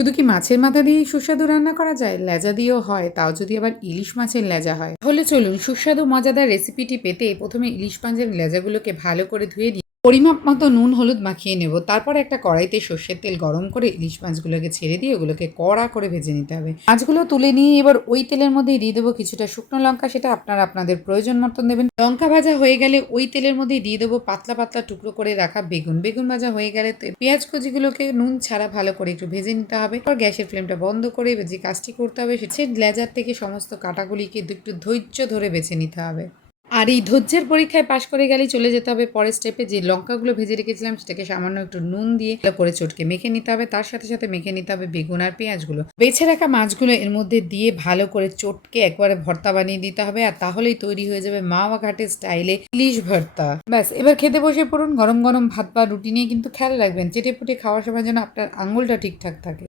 শুধু কি মাছের মাথা দিয়েই সুস্বাদু রান্না করা যায়? লেজা দিয়েও হয়, তাও যদি আবার ইলিশ মাছের লেজা হয়। তাহলে চলুন সুস্বাদু মজাদার রেসিপিটি পেতে প্রথমে ইলিশ মাছের লেজাগুলোকে ভালো করে ধুয়ে নিই। পরিমাপ মতো নুন হলুদ মাখিয়ে নেব। তারপর একটা কড়াইতে সর্ষের তেল গরম করে ইলিশ মাছগুলোকে ছেড়ে দিয়ে ওগুলোকে কড়া করে ভেজে নিতে হবে। মাছগুলো তুলে নিয়ে এবার ওই তেলের মধ্যেই দিয়ে দেবো কিছুটা শুকনো লঙ্কা, সেটা আপনারা আপনাদের প্রয়োজন মতন দেবেন। লঙ্কা ভাজা হয়ে গেলে ওই তেলের মধ্যেই দিয়ে দেবো পাতলা পাতলা টুকরো করে রাখা বেগুন। বেগুন ভাজা হয়ে গেলে পেঁয়াজ কুচিগুলোকে নুন ছাড়া ভালো করে একটু ভেজে নিতে হবে। এরপর গ্যাসের ফ্লেমটা বন্ধ করে যে কাজটি করতে হবে সে লেজার থেকে সমস্ত কাটাগুলিকে একটু ধৈর্য ধরে বেছে নিতে হবে। আর এই ধৈর্যের পরীক্ষায় পাশ করে গেলেই চলে যেতে হবে পরের স্টেপে। যে লঙ্কাগুলো ভেজে রেখেছিলাম সেটাকে সামান্য একটু নুন দিয়ে ভালো করে চটকে মেখে নিতে হবে। তার সাথে সাথে মেখে নিতে হবে বেগুন আর পেঁয়াজগুলো। বেছে রাখা মাছগুলো এর মধ্যে দিয়ে ভালো করে চটকে একবারে ভর্তা বানিয়ে দিতে হবে। আর তাহলেই তৈরি হয়ে যাবে মাওয়া ঘাটের স্টাইলে ইলিশ ভর্তা। ব্যাস, এবার খেতে বসে পড়ুন। গরম গরম ভাত বা রুটি নিয়ে কিন্তু খেয়াল রাখবেন চেটেপুটে খাওয়ার সময় যেন আপনার আঙুলটা ঠিকঠাক থাকে।